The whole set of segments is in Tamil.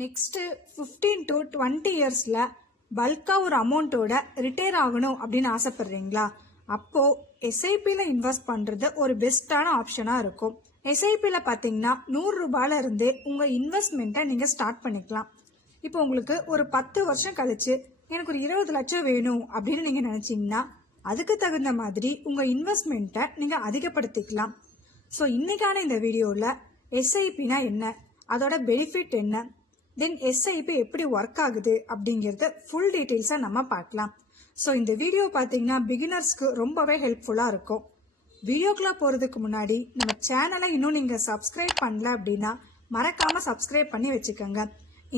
நெக்ஸ்ட் 15 to 20 இயர்ஸ்ல பல்கா ஒரு அமௌண்ட்டோட ரிட்டையர் ஆகணும் அப்படின்னு ஆசைப்படுறீங்களா? அப்போ எஸ்ஐபில இன்வெஸ்ட் பண்றது ஒரு பெஸ்டான ஆப்ஷனா இருக்கும். எஸ்ஐபில பாத்தீங்கன்னா 100 ரூபாயில இருந்தே உங்க இன்வெஸ்ட்மெண்ட்டை நீங்க ஸ்டார்ட் பண்ணிக்கலாம். இப்போ உங்களுக்கு ஒரு 10 வருஷம் கழிச்சு எனக்கு ஒரு 20 லட்சம் வேணும் அப்படின்னு நீங்க நினைச்சீங்கன்னா அதுக்கு தகுந்த மாதிரி உங்க இன்வெஸ்ட்மெண்ட்டை நீங்க அதிகப்படுத்திக்கலாம். ஸோ இன்னைக்கான இந்த வீடியோல எஸ்ஐபினா என்ன, அதோட பெனிஃபிட் என்ன, தென் எஸ்ஐபி எப்படி ஒர்க் ஆகுது அப்படிங்கறது ஃபுல் டீடைல்ஸா நம்ம பார்க்கலாம். ஸோ இந்த வீடியோ பாத்தீங்கன்னா பிகினர்ஸ்க்கு ரொம்பவே ஹெல்ப்ஃபுல்லா இருக்கும். வீடியோக்குள்ள போறதுக்கு முன்னாடி நம்ம சேனலை இன்னும் நீங்க சப்ஸ்கிரைப் பண்ணல அப்படின்னா மறக்காம சப்ஸ்கிரைப் பண்ணி வச்சுக்கோங்க.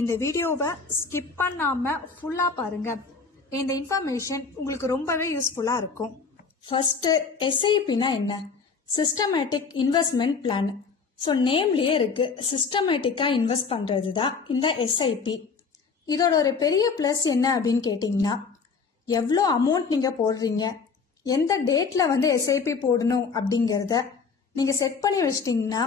இந்த வீடியோவை ஸ்கிப் பண்ணாம ஃபுல்லா பாருங்க. இந்த இன்ஃபர்மேஷன் உங்களுக்கு ரொம்பவே யூஸ்ஃபுல்லா இருக்கும். ஃபர்ஸ்ட் எஸ்ஐபினா என்ன? Systematic investment plan. ஸோ நேம்லயே இருக்கு, சிஸ்டமேட்டிக்கா இன்வெஸ்ட் பண்றது தான் இந்த எஸ்ஐபி. இதோட ஒரு பெரிய பிளஸ் என்ன அப்படின்னு கேட்டீங்கன்னா, எவ்வளோ அமௌண்ட் நீங்க போடுறீங்க, எந்த டேட்ல வந்து எஸ்ஐபி போடணும் அப்படிங்கறத நீங்க செட் பண்ணி வச்சிட்டீங்கன்னா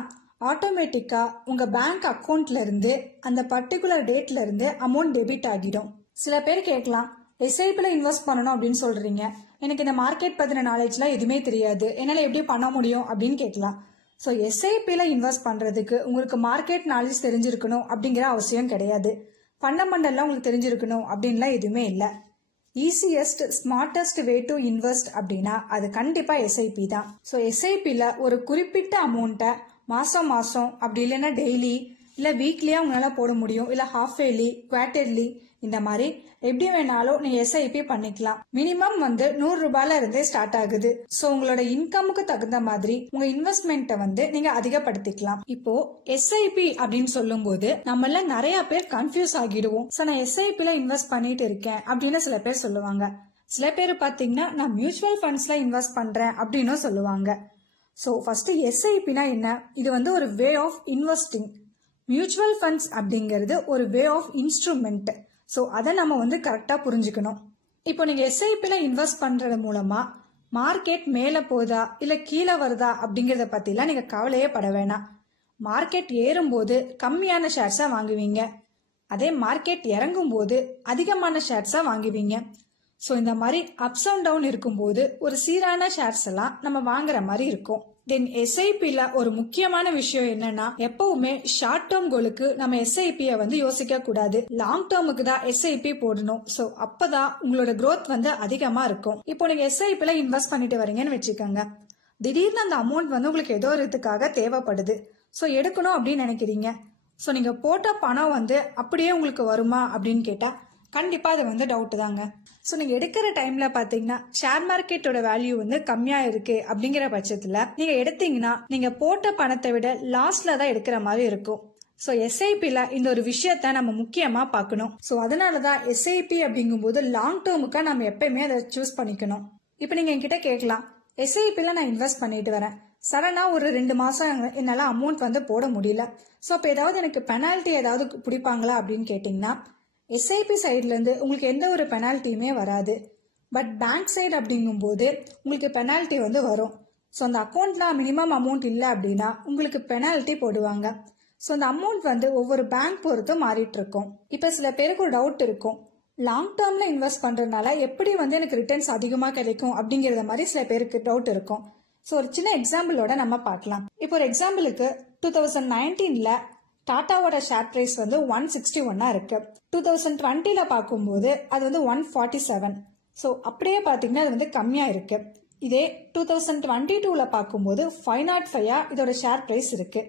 ஆட்டோமேட்டிக்கா உங்க பேங்க் அக்கௌண்ட்ல இருந்து அந்த பர்டிகுலர் டேட்ல இருந்து அமௌண்ட் டெபிட் ஆகிடும். சில பேர் கேட்கலாம், எஸ்ஐபில இன்வெஸ்ட் பண்ணணும் அப்படின்னு சொல்றீங்க, எனக்கு இந்த மார்க்கெட் பத்தின நாலேஜ்லாம் எதுவுமே தெரியாது, என்னால எப்படி பண்ண முடியும் அப்படின்னு கேட்கலாம். ஸோ எஸ்ஐபில இன்வெஸ்ட் பண்றதுக்கு உங்களுக்கு மார்க்கெட் நாலேஜ் தெரிஞ்சிருக்கணும் அப்படிங்கிற அவசியம் கிடையாது. ஃபண்டமெண்டல்லாம் உங்களுக்கு தெரிஞ்சிருக்கணும் அப்படின்லாம் எதுவுமே இல்லை. Easiest smartest way to invest அப்படின்னா அது கண்டிப்பா எஸ்ஐபி தான். ஸோ எஸ்ஐபில ஒரு குறிப்பிட்ட அமௌண்ட்டை மாசம் மாசம் அப்படி இல்லைன்னா டெய்லி இல்ல வீக்லியா உங்களால போட முடியும், இல்ல ஹாஃப் இயர்லி, குவார்டர்லி, இந்த மாதிரி எப்படி வேணாலும் நீங்க எஸ்ஐபி பண்ணிக்கலாம். மினிமம் வந்து 100 ரூபாயில இருந்தே ஸ்டார்ட் ஆகுது. சோ உங்களோட இன்கமுக்கு தகுந்த மாதிரி உங்க இன்வெஸ்ட்மெண்ட்டை வந்து நீங்க அதிகப்படுத்திக்கலாம். இப்போ எஸ்ஐபி அப்படின்னு சொல்லும் போது நம்மள நிறைய பேர் கன்ஃபியூஸ் ஆகிடுவோம். சோ நான் எஸ்ஐபில இன்வெஸ்ட் பண்ணிட்டு இருக்கேன் அப்படின்னு சில பேர் சொல்லுவாங்க. சில பேர் பாத்தீங்கன்னா நான் மியூச்சுவல் ஃபண்ட்ஸ்ல இன்வெஸ்ட் பண்றேன் அப்படின்னு சொல்லுவாங்க. சோ ஃபர்ஸ்ட் எஸ்ஐபினா என்ன? இது வந்து ஒரு way of investing. Mutual funds அப்படிங்கிறது ஒரு வே ஆஃப் இன்ஸ்ட்ருமெண்ட். ஸோ அதை நம்ம வந்து கரெக்டா புரிஞ்சுக்கணும். இப்போ நீங்க எஸ்ஐபில இன்வெஸ்ட் பண்றது மூலமா மார்க்கெட் மேல போதா இல்ல கீழே வருதா அப்படிங்கறத பத்திலாம் நீங்க கவலையே பட வேணாம். மார்க்கெட் ஏறும்போது கம்மியான ஷேர்ஸா வாங்குவீங்க, அதே மார்க்கெட் இறங்கும் போது அதிகமான ஷேர்ஸா வாங்குவீங்க. ஸோ இந்த மாதிரி அப்ஸ் அண்ட் டவுன் இருக்கும்போது ஒரு சீரான ஷேர்ஸ் எல்லாம் நம்ம வாங்குற மாதிரி இருக்கும். தென் எஸ்ஐபில ஒரு முக்கியமான விஷயம் என்னன்னா, எப்பவுமே ஷார்ட் டேர்ம் கோலுக்கு நம்ம எஸ்ஐபியை வந்து யோசிக்க கூடாது, லாங் டேர்முக்கு தான் எஸ்ஐபி போடணும். சோ அப்பதான் உங்களோட growth வந்து அதிகமா இருக்கும். இப்போ நீங்க எஸ்ஐபில இன்வெஸ்ட் பண்ணிட்டு வரீங்கன்னு வச்சுக்கோங்க, திடீர்னு அந்த அமௌண்ட் வந்து உங்களுக்கு ஏதோ ஒரு இதுக்காக தேவைப்படுது. சோ எடுக்கணும் அப்படின்னு நினைக்கிறீங்க. சோ நீங்க போட்ட பணம் வந்து அப்படியே உங்களுக்கு வருமா அப்படின்னு கேட்டா கண்டிப்பா அது வந்து டவுட் தாங்க. ஸோ நீங்க எடுக்கிற டைம்ல பாத்தீங்கன்னா ஷேர் மார்க்கெட்டோட வேல்யூ வந்து கம்மியா இருக்கு அப்படிங்கிற பட்சத்துல நீங்க எடுத்தீங்கன்னா நீங்க போட்ட பணத்தை விட லாஸ்ட்ல தான் எடுக்கிற மாதிரி இருக்கும். ஸோ எஸ்ஐபில இந்த ஒரு விஷயத்த நம்ம முக்கியமா பார்க்கணும். ஸோ அதனாலதான் எஸ்ஐபி அப்படிங்கும்போது லாங் டேர்முக்கா நம்ம எப்பயுமே அதை சூஸ் பண்ணிக்கணும். இப்போ நீங்க என்கிட்ட கேட்கலாம், எஸ்ஐபில நான் இன்வெஸ்ட் பண்ணிட்டு வரேன், சடனா ஒரு 2 மாசம் என்னால அமௌண்ட் வந்து போட முடியல, ஸோ இப்போ ஏதாவது எனக்கு பெனால்ட்டி ஏதாவது பிடிப்பாங்களா அப்படின்னு கேட்டீங்கன்னா எஸ்ஐபி சைட்ல இருந்து உங்களுக்கு எந்த ஒரு பெனால்ட்டியுமே வராது. பட் பேங்க் சைடு அப்படிங்கும் போது உங்களுக்கு பெனால்ட்டி வந்து வரும். ஸோ அந்த அக்கௌண்ட்ல மினிமம் அமௌண்ட் இல்லை அப்படின்னா உங்களுக்கு பெனால்ட்டி போடுவாங்க. ஸோ அந்த அமௌண்ட் வந்து ஒவ்வொரு பேங்க் பொறுத்து மாறிட்டு இருக்கும். இப்போ சில பேருக்கு ஒரு டவுட் இருக்கும், லாங் டேர்ம்ல இன்வெஸ்ட் பண்றதுனால எப்படி வந்து எனக்கு ரிட்டர்ன்ஸ் அதிகமா கிடைக்கும் அப்படிங்கறத மாதிரி சில பேருக்கு டவுட் இருக்கும். ஸோ ஒரு சின்ன எக்ஸாம்பிளோட நம்ம பார்க்கலாம். இப்போ ஒரு எக்ஸாம்பிளுக்கு 2019ல டாட்டாவோட ஷேர் பிரைஸ் வந்து 161 இருக்கு. 2020ல பார்க்கும்போது அது வந்து 147. ஸோ அப்படியே பார்த்தீங்கன்னா அது வந்து கம்மியா இருக்கு. இதே 2022ல பார்க்கும்போது 505 இதோட ஷேர் பிரைஸ் இருக்கு.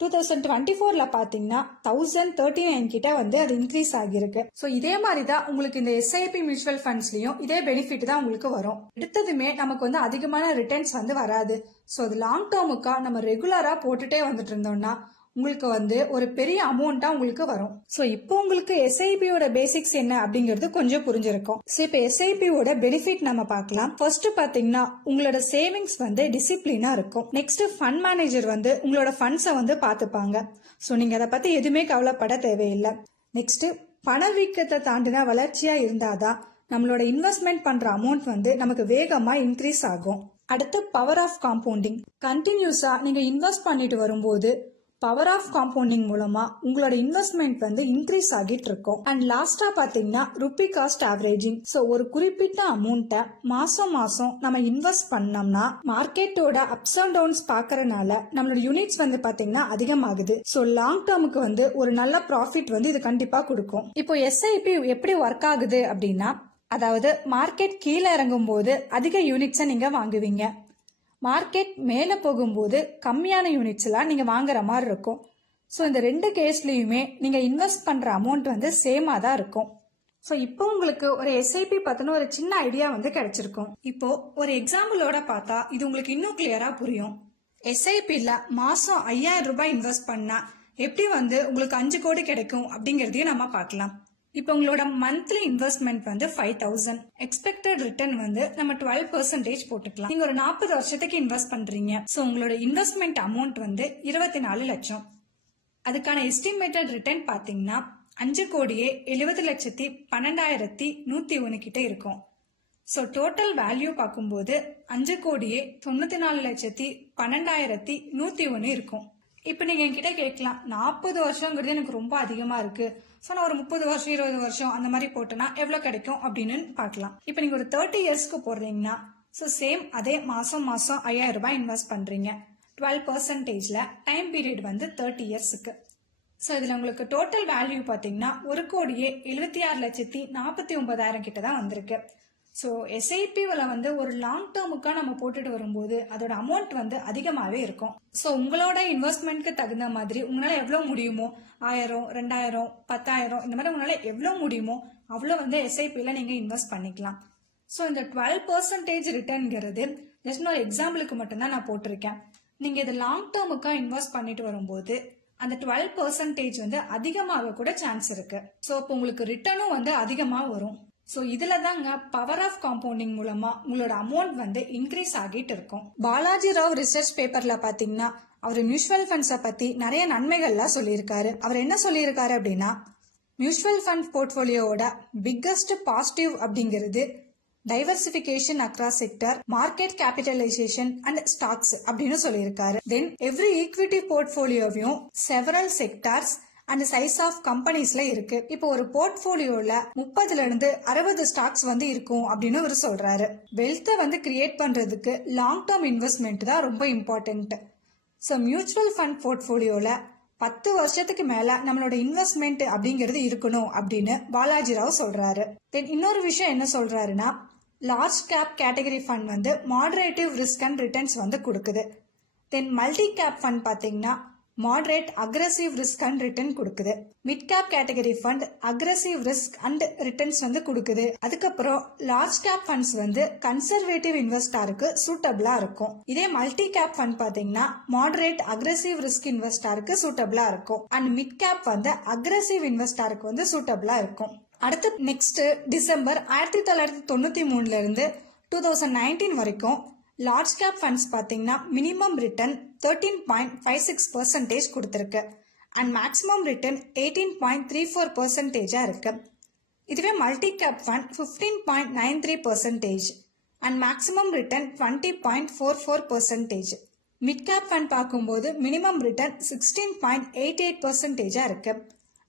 2024ல பாத்தீங்கன்னா 1039 கிட்ட வந்து அது இன்க்ரீஸ் ஆகிருக்கு. சோ இதே மாதிரி தான் உங்களுக்கு இந்த எஸ்ஐபி மியூச்சுவல் ஃபண்ட்ஸ்லயும் இதே பெனிஃபிட் தான் உங்களுக்கு வரும். எடுத்ததுமே நமக்கு வந்து அதிகமான ரிட்டர்ன்ஸ் வந்து வராது. சோ அது லாங் டேர்முக்கா நம்ம ரெகுலரா போட்டுட்டே வந்துட்டு இருந்தோம்னா உங்களுக்கு வந்து ஒரு பெரிய அமௌண்டா உங்களுக்கு வரும். சோ இப்போ உங்களுக்கு எஸ்ஐபியோட பேசிக்ஸ் என்ன அப்படிங்கிறது கொஞ்சம் புரிஞ்சிருக்கும். சோ இப்போ எஸ்ஐபியோட பெனிஃபிட் நம்ம பார்க்கலாம். ஃபர்ஸ்ட் பாத்தீங்கன்னா உங்களோட சேவிங்ஸ் வந்து டிசிப்ளினா இருக்கும். நெக்ஸ்ட் ஃபண்ட் மேனேஜர் வந்து உங்களோட ஃபண்ட்ஸை வந்து பாத்துப்பாங்க. சோ நீங்க அதை பத்தி எதுவுமே கவலைப்பட தேவையில்லை. நெக்ஸ்ட் பணவீக்கத்தை தாண்டின வளர்ச்சியா இருந்தாதான் நம்மளோட இன்வெஸ்ட்மெண்ட் பண்ற அமௌண்ட் வந்து நமக்கு வேகமா இன்க்ரீஸ் ஆகும். அடுத்து பவர் ஆஃப் காம்பவுண்டிங். கண்டினியூஸா நீங்க இன்வெஸ்ட் பண்ணிட்டு வரும்போது பவர் ஆஃப் காம்பவுண்டிங் மூலமா உங்களோட இன்வெஸ்ட்மெண்ட் வந்து இன்க்ரீஸ் ஆகிட்டு இருக்கும். அண்ட் லாஸ்டா பாத்தீங்கன்னா ருபி காஸ்ட் ஆவரேஜிங். சோ ஒரு குறிப்பிட்ட அமௌண்ட்டை மாசம் மாசம் நம்ம இன்வெஸ்ட் பண்ணோம்னா மார்க்கெட்டோட அப்ஸ் அண்ட் டவுன்ஸ் பாக்கறதுனால நம்மளோட யூனிட்ஸ் வந்து பாத்தீங்கன்னா அதிகமாகுது. சோ லாங் டேர்முக்கு வந்து ஒரு நல்ல ப்ராஃபிட் வந்து இது கண்டிப்பா கொடுக்கும். இப்போ எஸ்ஐபி எப்படி ஒர்க் ஆகுது அப்படின்னா, அதாவது மார்க்கெட் கீழே இறங்கும் போது அதிக யூனிட்ஸை நீங்க வாங்குவீங்க. மார்க்கெட் மேல போகும்போது கம்மியான யூனிட்ஸ் எல்லாம் நீங்க வாங்குற மாதிரி இருக்கும். ஸோ இந்த ரெண்டு கேஸ்லயுமே நீங்க இன்வெஸ்ட் பண்ற அமௌண்ட் வந்து சேமா தான் இருக்கும். ஸோ இப்போ உங்களுக்கு ஒரு எஸ்ஐபி பத்தின ஒரு சின்ன ஐடியா வந்து கிடைச்சிருக்கும். இப்போ ஒரு எக்ஸாம்பிளோட பார்த்தா இது உங்களுக்கு இன்னும் கிளியரா புரியும். எஸ்ஐபில மாசம் 5000 ரூபாய் இன்வெஸ்ட் பண்ணா எப்படி வந்து உங்களுக்கு 5 கோடி கிடைக்கும் அப்படிங்கறதையும் நம்ம பார்க்கலாம். இப்போ உங்களோட மந்த்லி இன்வெஸ்ட்மெண்ட் வந்து 5000. எக்ஸ்பெக்டட் ரிட்டர்ன் வந்து நம்ம 12% போட்டுக்கலாம். நீங்க ஒரு 40 வருஷத்துக்கு இன்வெஸ்ட் பண்றீங்க. சோ உங்களோட இன்வெஸ்ட்மெண்ட் அமௌண்ட் வந்து 24 லட்சம். அதுக்கான எஸ்டிமேட்டட் ரிட்டர்ன் பாத்தீங்கன்னா 5,70,12,101 கிட்ட இருக்கும். சோ டோட்டல் வேல்யூ பார்க்கும்போது 5,12,101 இருக்கும். இப்ப நீங்க என்கிட்ட கேட்கலாம், 40 வருஷங்கிறது எனக்கு ரொம்ப அதிகமா இருக்கு. சோ நான் ஒரு 30 வருஷம் 20 வருஷம் அந்த மாதிரி போட்டேன்னா எவ்வளவு கிடைக்கும் அப்படின்னு பார்க்கலாம். இப்ப நீங்க ஒரு 30 இயர்ஸ்க்கு போடுறீங்கன்னா சோ சேம் அதே மாசம் மாசம் 5000 ரூபாய் இன்வெஸ்ட் பண்றீங்க. 12%ல டைம் பீரியட் வந்து 30 இயர்ஸ்க்கு. சோ இதுல உங்களுக்கு டோட்டல் வேல்யூ பாத்தீங்கன்னா 1,76,49,000 கிட்ட தான் வந்திருக்கு. ஸோ எஸ்ஐபில வந்து ஒரு லாங் டேர்முக்கா நம்ம போட்டுட்டு வரும்போது அதோட அமௌண்ட் வந்து அதிகமாகவே இருக்கும். ஸோ உங்களோட இன்வெஸ்ட்மெண்ட்க்கு தகுந்த மாதிரி உங்களால எவ்வளவு முடியுமோ 1000, 2000, 10,000 இந்த மாதிரி உங்களால எவ்வளவு முடியுமோ அவ்வளோ வந்து எஸ்ஐபில நீங்க இன்வெஸ்ட் பண்ணிக்கலாம். ஸோ இந்த 12% ரிட்டர்ன்ங்கிறது ஜஸ்ட் ஒரு எக்ஸாம்பிளுக்கு மட்டும்தான் நான் போட்டிருக்கேன். நீங்க இது லாங் டேர்முக்கா இன்வெஸ்ட் பண்ணிட்டு வரும்போது அந்த 12% வந்து அதிகமாக கூட சான்ஸ் இருக்கு. ஸோ இப்போ உங்களுக்கு ரிட்டர்னும் வந்து அதிகமா வரும். சோ இதுல தாங்க பவர் ஆஃப் காம்பவுண்டிங் மூலமா உங்களோட அமௌண்ட் வந்து இன்க்ரீஸ் ஆகிட்டு இருக்கும். பாலாஜி ராவ் ரிசர்ச் பேப்பர்ல பாத்தீங்கன்னா அவர் மியூச்சுவல் ஃபண்ட்ஸை பத்தி நிறைய நன்மைகள்லாம் சொல்லியிருக்காரு. அவர் என்ன சொல்லியிருக்காரு அப்படின்னா, மியூச்சுவல் ஃபண்ட் போர்ட்போலியோட பிக்கஸ்ட் பாசிட்டிவ் அப்படிங்கிறது diversification across sector, market capitalisation and stocks அப்படின்னு சொல்லியிருக்காரு. தென் எவ்ரி ஈக்விட்டி போர்ட்போலியோவையும் several sectors and size of கம்பெனிஸ்ல இருக்கு. இப்போ ஒரு போர்ட்போலியோல 30ல இருந்து 60 ஸ்டாக்ஸ் வந்து இருக்கும் அப்படின்னு அவர் சொல்றாரு. வெல்த்தை வந்து கிரியேட் பண்றதுக்கு லாங் டேர்ம் இன்வெஸ்ட்மெண்ட் தான் ரொம்ப இம்பார்ட்டன்ட். ஸோ மியூச்சுவல் ஃபண்ட் போர்ட்போலியோல 10 வருஷத்துக்கு மேல நம்மளோட இன்வெஸ்ட்மெண்ட் அப்படிங்கிறது இருக்கணும் அப்படின்னு பாலாஜி ராவ் சொல்றாரு. தென் இன்னொரு விஷயம் என்ன சொல்றாருன்னா, லார்ஜ் கேப் கேட்டகரி ஃபண்ட் வந்து மாடரேட்டிவ் ரிஸ்க் அண்ட் ரிட்டர்ன்ஸ் வந்து கொடுக்குது. தென் மல்டி கேப் ஃபண்ட் பாத்தீங்கன்னா moderate aggressive risk and return கொடுக்குது. Mid cap category fund aggressive risk and returns வந்து கொடுக்குது. அதுக்கப்புறம் லார்ஜ் கேப் ஃபண்ட்ஸ் வந்து கன்சர்வேட்டிவ் இன்வெஸ்டருக்கு சூட்டபிளா இருக்கும். இதே மல்டி கேப் ஃபண்ட் பாத்தீங்கன்னா மாடரேட் அக்ரெசிவ் ரிஸ்க் இன்வெஸ்டருக்கு சூட்டபிளா இருக்கும். அண்ட் மிட் கேப் வந்து அக்ரெசிவ் இன்வெஸ்டருக்கு வந்து சூட்டபிளா இருக்கும். அடுத்து நெக்ஸ்ட் டிசம்பர் 1993ல இருந்து 2019 வரைக்கும் லார்ஜ் கேப் ஃபண்ட்ஸ் பாத்தீங்கன்னா மினிமம் ரிட்டர்ன் 13.56% கொடுத்திருக்கு அண்ட் மேக்ஸிமம் ரிட்டர்ன் 18.34% இருக்கு. இதுவே multi cap fund 15.93% and maximum return 20.44%. Mid cap fund பார்க்கும்போது மினிமம் ரிட்டர்ன் 16.88% இருக்கு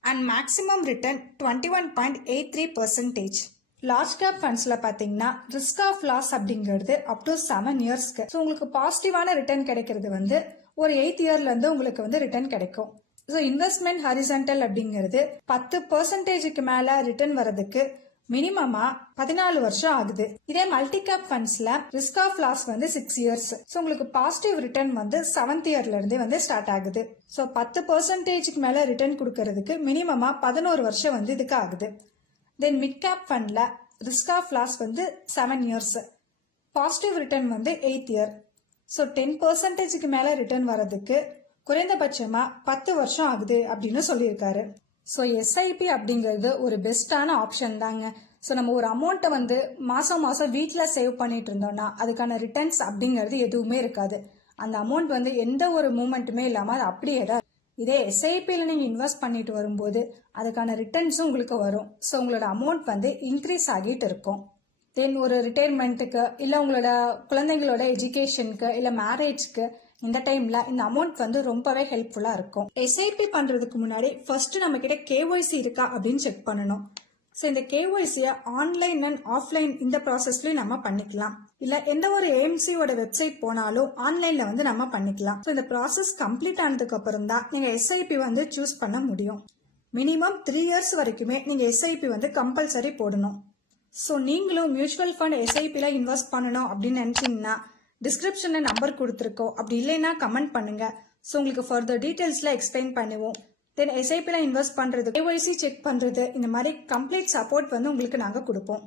and maximum return 21.83%. Large cap ஃபண்ட்ஸ்ல பாத்தீங்கன்னா ரிஸ்க் ஆஃப் லாஸ் அப்படிங்கிறது அப் டு 7 இயர்ஸ்க்கு. ஸோ உங்களுக்கு பாசிட்டிவான ரிட்டர்ன் கிடைக்கிறது வந்து ஒரு 8 இயர்ல இருந்து உங்களுக்கு வந்து ரிட்டர்ன் கிடைக்கும். ஸோ இன்வெஸ்ட்மெண்ட் ஹாரிசான்டல் அப்படிங்கிறது 10%க்கு மேல ரிட்டர்ன் வரதுக்கு மினிமமா 14 வருஷம் ஆகுது. இதே மல்டி கேப் ஃபண்ட்ஸ்ல ரிஸ்க் ஆஃப் லாஸ் வந்து 6 இயர்ஸ். ஸோ உங்களுக்கு பாசிட்டிவ் ரிட்டர்ன் வந்து 7th இயர்ல இருந்தே வந்து ஸ்டார்ட் ஆகுது. ஸோ 10%க்கு மேல ரிட்டர்ன் கொடுக்கறதுக்கு மினிமமா 11 வருஷம் வந்து இதுக்கு ஆகுது. தென் மிட் கேப் ஃபண்ட்ல ரிஸ்க் ஆஃப் லாஸ் வந்து 7 இயர்ஸ், பாசிட்டிவ் ரிட்டர்ன் வந்து 8th இயர். ஸோ 10%க்கு மேல ரிட்டர்ன் வரதுக்கு குறைந்தபட்சமா 10 வருஷம் ஆகுது அப்படின்னு சொல்லியிருக்காரு. ஸோ எஸ்ஐபி அப்படிங்கிறது ஒரு பெஸ்டான ஆப்ஷன் தாங்க. ஸோ நம்ம ஒரு அமௌண்ட்டை வந்து மாசம் மாசம் வீட்டில் சேவ் பண்ணிட்டு இருந்தோம்னா அதுக்கான ரிட்டர்ன்ஸ் அப்படிங்கிறது எதுவுமே இருக்காது. அந்த அமௌண்ட் வந்து எந்த ஒரு மூமெண்ட்டுமே இல்லாம அது அப்படியே தான். இதே எஸ்ஐபியில நீங்க இன்வெஸ்ட் பண்ணிட்டு வரும்போது அதுக்கான ரிட்டர்ன்ஸும் உங்களுக்கு வரும். ஸோ உங்களோட அமௌண்ட் வந்து இன்க்ரீஸ் ஆகிட்டு இருக்கும். தென் ஒரு ரிட்டையர்மெண்ட்டுக்கு இல்ல உங்களோட குழந்தைங்களோட எஜுகேஷனுக்கு இல்ல மேரேஜ்க்கு இந்த டைம்ல இந்த அமௌண்ட் வந்து ரொம்பவே ஹெல்ப்ஃபுல்லா இருக்கும். எஸ்ஐபி பண்றதுக்கு முன்னாடி ஃபர்ஸ்ட் நம்ம கிட்ட கேஒய்சி இருக்கா அப்படின்னு செக் பண்ணணும். ஸோ இந்த கேஒய்சியை ஆன்லைன் அண்ட் ஆஃப்லைன் இந்த ப்ராசஸ்லயும் நம்ம பண்ணிக்கலாம். இல்ல எந்த ஒரு ஏஎம்சியோட வெப்சைட் போனாலும் ஆன்லைன்ல வந்து நம்ம பண்ணிக்கலாம். ஸோ இந்த ப்ராசஸ் கம்ப்ளீட் ஆனதுக்கு அப்புறம் தான் நீங்க எஸ்ஐபி வந்து சூஸ் பண்ண முடியும். மினிமம் 3 இயர்ஸ் வரைக்குமே நீங்க எஸ்ஐபி வந்து கம்பல்சரி போடணும். ஸோ நீங்களும் மியூச்சுவல் ஃபண்ட் எஸ்ஐபில இன்வெஸ்ட் பண்ணணும் அப்படின்னு நினைச்சீங்கன்னா டிஸ்கிரிப்ஷன்ல நம்பர் கொடுத்துருக்கோம். அப்படி இல்லைன்னா கமெண்ட் பண்ணுங்க. ஸோ உங்களுக்கு ஃபர்தர் டீடைல்ஸ்ல எக்ஸ்பிளைன் பண்ணுவோம். தென் எஸ்ஐபில இன்வெஸ்ட் பண்றது, கேஒய்சி செக் பண்றது, இந்த மாதிரி கம்ப்ளீட் சப்போர்ட் வந்து உங்களுக்கு நாங்க கொடுப்போம்.